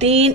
3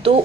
2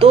2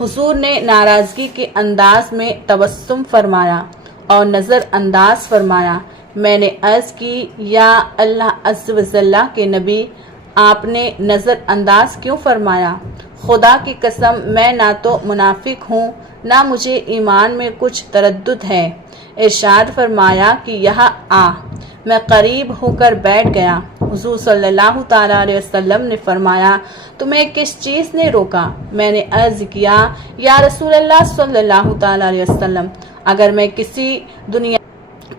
حضور نے ناراضگی کے انداز میں تبسم فرمایا اور نظر انداز فرمایا۔ میں نے عرض کی، یا اللہ عز و جل کے نبی، آپ نے نظر انداز کیوں فرمایا؟ خدا کی قسم میں نہ تو منافق ہوں نہ مجھے ایمان میں کچھ تردد ہے۔ ارشاد فرمایا کہ یہاں آ۔ میں قریب ہو کر بیٹھ گیا۔ حضور صلی اللہ تعالیٰ علیہ وسلم نے فرمایا، تمہیں کس چیز نے روکا؟ میں نے عرض کیا، یا رسول اللہ صلی اللہ تعالیٰ علیہ وسلم، اگر میں کسی دنیا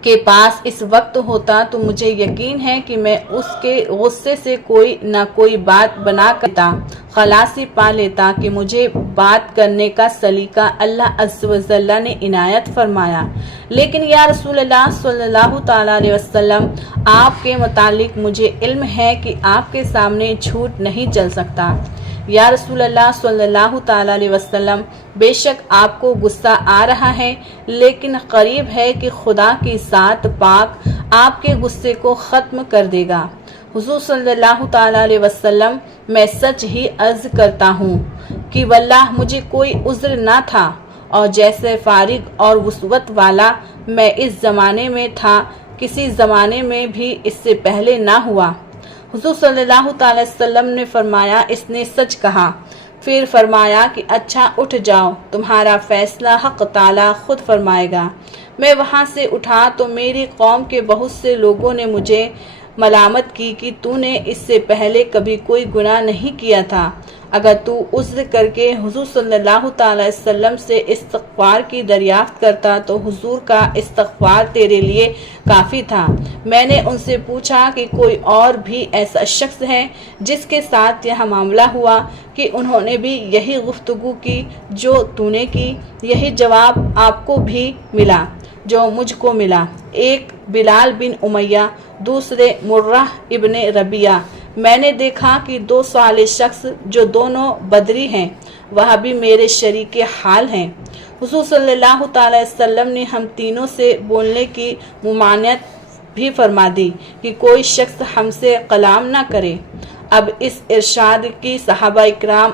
کے پاس اس وقت ہوتا تو مجھے یقین ہے کہ میں اس کے غصے سے کوئی نہ کوئی بات بنا کرتا، خلاصی پا لیتا کہ مجھے بات کرنے کا سلیقہ اللہ عز و جل نے عنایت فرمایا۔ لیکن یا رسول اللہ صلی اللہ تعالیٰ علیہ وسلم، آپ کے متعلق مجھے علم ہے کہ آپ کے سامنے جھوٹ نہیں چل سکتا۔ یا رسول اللہ صلی اللہ تعالیٰ علیہ وسلم، بے شک آپ کو غصہ آ رہا ہے، لیکن قریب ہے کہ خدا کی ذات پاک آپ کے غصے کو ختم کر دے گا۔ حضور صلی اللہ تعالیٰ علیہ وسلم، میں سچ ہی عرض کرتا ہوں کہ واللہ مجھے کوئی عذر نہ تھا، اور جیسے فارغ اور وسعت والا میں اس زمانے میں تھا، کسی زمانے میں بھی اس سے پہلے نہ ہوا۔ حضور صلی اللہ تعالی وسلم نے فرمایا، اس نے سچ کہا۔ پھر فرمایا کہ اچھا اٹھ جاؤ، تمہارا فیصلہ حق تعالی خود فرمائے گا۔ میں وہاں سے اٹھا تو میری قوم کے بہت سے لوگوں نے مجھے ملامت کی کہ تو نے اس سے پہلے کبھی کوئی گناہ نہیں کیا تھا۔ اگر تو عذر کر کے حضور صلی اللہ تعالی وسلم سے استغفار کی دریافت کرتا تو حضور کا استغفار تیرے لیے کافی تھا۔ میں نے ان سے پوچھا کہ کوئی اور بھی ایسا شخص ہے جس کے ساتھ یہ معاملہ ہوا کہ انہوں نے بھی یہی گفتگو کی جو تو نے کی؟ یہی جواب آپ کو بھی ملا جو مجھ کو ملا۔ ایک بلال بن امیہ، دوسرے مرہ ابن ربیعہ۔ میں نے دیکھا کہ دو صالح شخص جو دونوں بدری ہیں، وہ بھی میرے شریک حال ہیں۔ حضور صلی اللہ تعالی وسلم نے ہم تینوں سے بولنے کی ممانعت بھی فرما دی کہ کوئی شخص ہم سے کلام نہ کرے۔ اب اس ارشاد کی صحابہ اکرام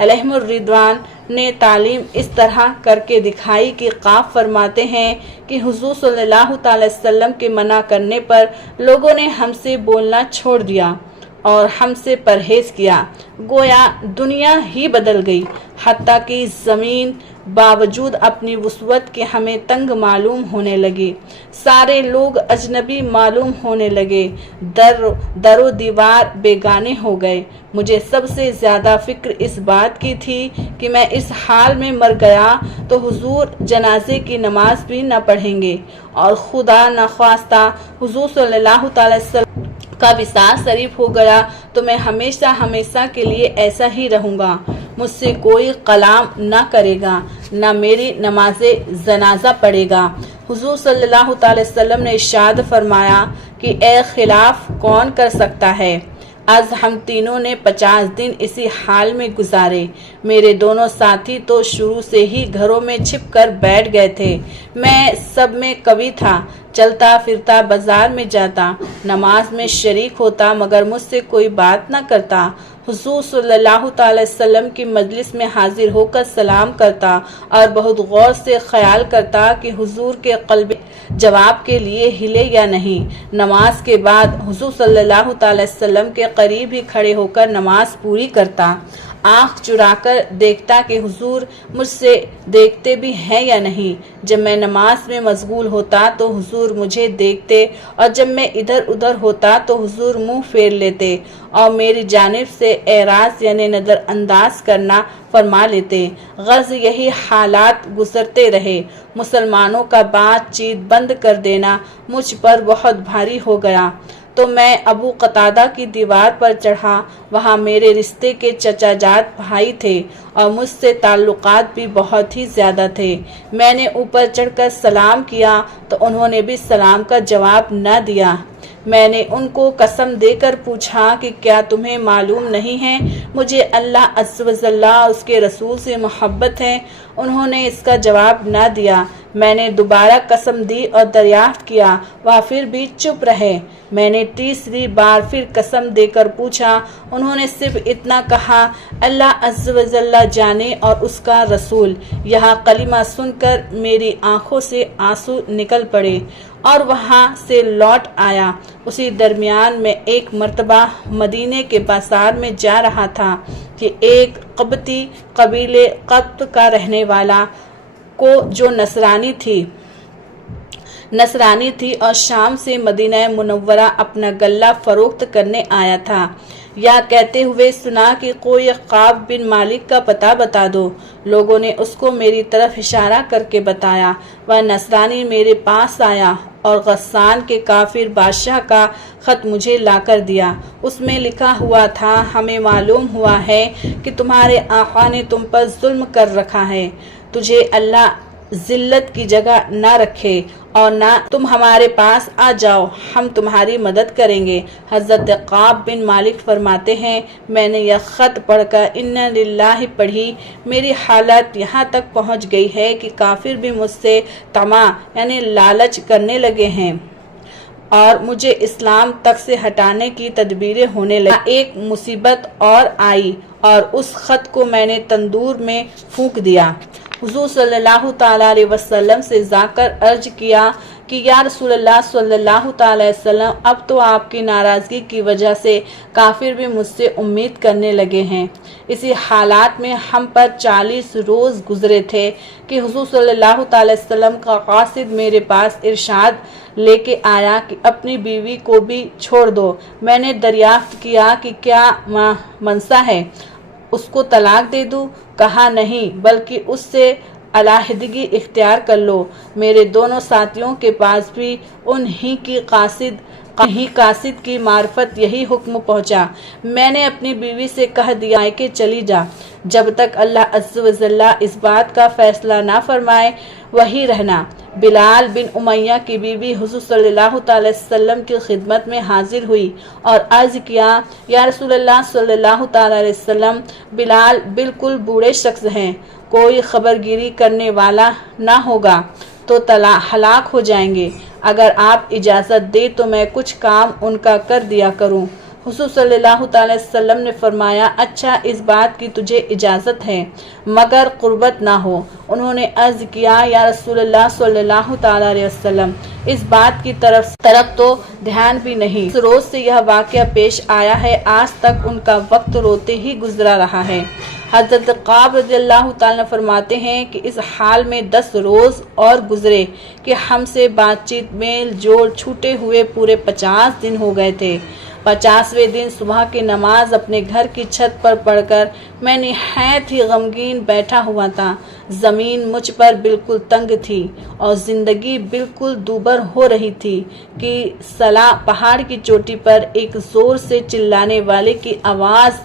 علیہم الرضوان نے تعلیم اس طرح کر کے دکھائی کہ قاف فرماتے ہیں کہ حضور صلی اللہ تعالی وسلم کے منع کرنے پر لوگوں نے ہم سے بولنا چھوڑ دیا اور ہم سے پرہیز کیا، گویا دنیا ہی بدل گئی، حتیٰ کہ زمین باوجود اپنی وسعت کے ہمیں تنگ معلوم ہونے لگی، سارے لوگ اجنبی معلوم ہونے لگے، در و دیوار بیگانے ہو گئے۔ مجھے سب سے زیادہ فکر اس بات کی تھی کہ میں اس حال میں مر گیا تو حضور جنازے کی نماز بھی نہ پڑھیں گے، اور خدا نخواستہ حضور صلی اللہ تعالی وسلم کا وصال شریف ہو گیا تو میں ہمیشہ ہمیشہ کے لیے ایسا ہی رہوں گا، مجھ سے کوئی کلام نہ کرے گا، نہ میری نماز جنازہ پڑھے گا۔ حضور صلی اللہ تعالی وسلم نے ارشاد فرمایا کہ اے خلاف کون کر سکتا ہے؟ آج ہم تینوں نے 50 دن اسی حال میں گزارے۔ میرے دونوں ساتھی تو شروع سے ہی گھروں میں چھپ کر بیٹھ گئے تھے، میں سب میں قوی تھا، چلتا پھرتا بازار میں جاتا، نماز میں شریک ہوتا، مگر مجھ سے کوئی بات نہ کرتا۔ حضور صلی اللہ تعالی وسلم کی مجلس میں حاضر ہو کر سلام کرتا اور بہت غور سے خیال کرتا کہ حضور کے قلب جواب کے لیے ہلے یا نہیں۔ نماز کے بعد حضور صلی اللہ تعالی وسلم کے قریب ہی کھڑے ہو کر نماز پوری کرتا، آنکھ چرا کر دیکھتا کہ حضور مجھ سے دیکھتے بھی ہیں یا نہیں۔ جب میں نماز میں مشغول ہوتا تو حضور مجھے دیکھتے، اور جب میں ادھر ادھر ہوتا تو حضور منہ پھیر لیتے اور میری جانب سے اعراض یعنی نظر انداز کرنا فرما لیتے۔ غرض یہی حالات گزرتے رہے۔ مسلمانوں کا بات چیت بند کر دینا مجھ پر بہت بھاری ہو گیا تو میں ابو قتادہ کی دیوار پر چڑھا۔ وہاں میرے رشتے کے چچا جات بھائی تھے اور مجھ سے تعلقات بھی بہت ہی زیادہ تھے۔ میں نے اوپر چڑھ کر سلام کیا تو انہوں نے بھی سلام کا جواب نہ دیا۔ میں نے ان کو قسم دے کر پوچھا کہ کیا تمہیں معلوم نہیں ہے مجھے اللہ عز و جل اس کے رسول سے محبت ہے؟ انہوں نے اس کا جواب نہ دیا۔ میں نے دوبارہ قسم دی اور دریافت کیا، وہ پھر بھی چپ رہے۔ میں نے تیسری بار پھر قسم دے کر پوچھا، انہوں نے صرف اتنا کہا، اللہ عز و جل جانے اور اس کا رسول۔ یہاں کلمہ سن کر میری آنکھوں سے آنسو نکل پڑے اور وہاں سے لوٹ آیا۔ اسی درمیان میں ایک مرتبہ مدینے کے بازار میں جا رہا تھا کہ ایک قبطی قبیلے قبط کا رہنے والا کو جو نصرانی تھی اور شام سے مدینہ منورہ اپنا غلہ فروخت کرنے آیا تھا، یا کہتے ہوئے سنا کہ کوئی قاب بن مالک کا پتہ بتا دو۔ لوگوں نے اس کو میری طرف اشارہ کر کے بتایا۔ وہ نصرانی میرے پاس آیا اور غسان کے کافر بادشاہ کا خط مجھے لا کر دیا۔ اس میں لکھا ہوا تھا، ہمیں معلوم ہوا ہے کہ تمہارے آقا نے تم پر ظلم کر رکھا ہے، تجھے اللہ ذلت کی جگہ نہ رکھے اور نہ تم ہمارے پاس آ جاؤ، ہم تمہاری مدد کریں گے۔ حضرت قاب بن مالک فرماتے ہیں، میں نے یہ خط پڑھ کر انا للہ پڑھی، میری حالت یہاں تک پہنچ گئی ہے کہ کافر بھی مجھ سے طمع یعنی لالچ کرنے لگے ہیں اور مجھے اسلام تک سے ہٹانے کی تدبیریں ہونے لگی۔ ایک مصیبت اور آئی اور اس خط کو میں نے تندور میں پھونک دیا۔ حضور صلی اللہ تعالیٰ علیہ وسلم سے جا کر عرض کیا کہ یا رسول اللہ صلی اللہ تعالیٰ علیہ وسلم، اب تو آپ کی ناراضگی کی وجہ سے کافر بھی مجھ سے امید کرنے لگے ہیں۔ اسی حالات میں ہم پر 40 روز گزرے تھے کہ حضور صلی اللہ تعالیٰ علیہ وسلم کا قاصد میرے پاس ارشاد لے کے آیا کہ اپنی بیوی کو بھی چھوڑ دو۔ میں نے دریافت کیا کہ کیا منصا ہے، اس کو طلاق دے دوں؟ کہا نہیں، بلکہ اس سے علیحدگی اختیار کر لو۔ میرے دونوں ساتھیوں کے پاس بھی انہی قاصد کی معرفت یہی حکم پہنچا۔ میں نے اپنی بیوی سے کہہ دیا کہ چلی جا، جب تک اللہ عز و جل اس بات کا فیصلہ نہ فرمائے وہی رہنا۔ بلال بن امیہ کی بیوی حضور صلی اللہ تعالی وسلم کی خدمت میں حاضر ہوئی اور عرض کیا، یا رسول اللہ صلی اللہ تعالی علیہ وسلم، بلال بالکل بوڑھے شخص ہیں، کوئی خبرگیری کرنے والا نہ ہوگا تو ہلاک ہو جائیں گے، اگر آپ اجازت دیں تو میں کچھ کام ان کا کر دیا کروں۔ حضور صلی اللہ تعالی وسلم نے فرمایا، اچھا، اس بات کی تجھے اجازت ہے مگر قربت نہ ہو۔ انہوں نے عرض کیا، یا رسول اللہ صلی اللہ تعالی علیہ وسلم، اس بات کی طرف تو دھیان بھی نہیں۔ اس روز سے یہ واقعہ پیش آیا ہے، آج تک ان کا وقت روتے ہی گزرا رہا ہے۔ حضرت قاب رضی اللہ تعالیٰ فرماتے ہیں کہ اس حال میں 10 روز اور گزرے کہ ہم سے بات چیت میل جول چھوٹے ہوئے پورے 50 دن ہو گئے تھے۔ 50ویں دن صبح کی نماز اپنے گھر کی چھت پر پڑھ کر میں نہایت ہی غمگین بیٹھا ہوا تھا۔ زمین مجھ پر بالکل تنگ تھی اور زندگی بالکل دوبر ہو رہی تھی کہ صلا پہاڑ کی چوٹی پر ایک زور سے چلانے والے کی آواز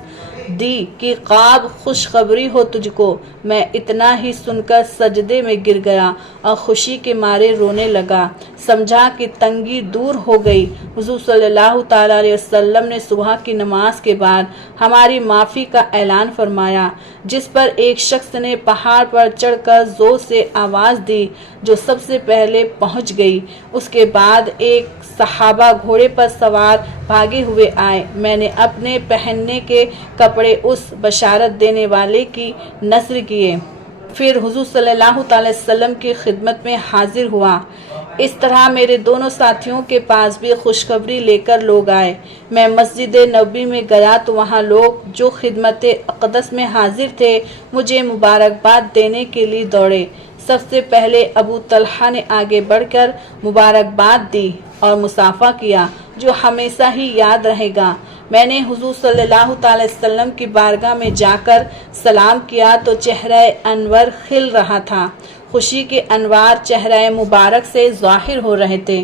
دی کہ قاب، خوشخبری ہو تجھ کو۔ میں اتنا ہی سن کر سجدے میں گر گیا اور خوشی کے مارے رونے لگا، سمجھا کہ تنگی دور ہو گئی۔ حضور صلی اللہ تعالیٰ علیہ وسلم نے صبح کی نماز کے بعد ہماری معافی کا اعلان فرمایا، جس پر ایک شخص نے پہاڑ پر چڑھ کر زور سے آواز دی جو سب سے پہلے پہنچ گئی۔ اس کے بعد ایک صحابہ گھوڑے پر سوار بھاگے ہوئے آئے۔ میں نے اپنے پہننے کے کپڑے اس بشارت دینے والے کی نذر کیے، پھر حضور صلی اللہ تعالی وسلم کی خدمت میں حاضر ہوا۔ اس طرح میرے دونوں ساتھیوں کے پاس بھی خوشخبری لے کر لوگ آئے۔ میں مسجد نبوی میں گیا تو وہاں لوگ جو خدمت اقدس میں حاضر تھے مجھے مبارکباد دینے کے لیے دوڑے۔ سب سے پہلے ابو طلحہ نے آگے بڑھ کر مبارکباد دی اور مصافحہ کیا، جو ہمیشہ ہی یاد رہے گا۔ میں نے حضور صلی اللہ تعالی وسلم کی بارگاہ میں جا کر سلام کیا تو چہرہ انور کھل رہا تھا، خوشی کے انوار چہرہ مبارک سے ظاہر ہو رہے تھے۔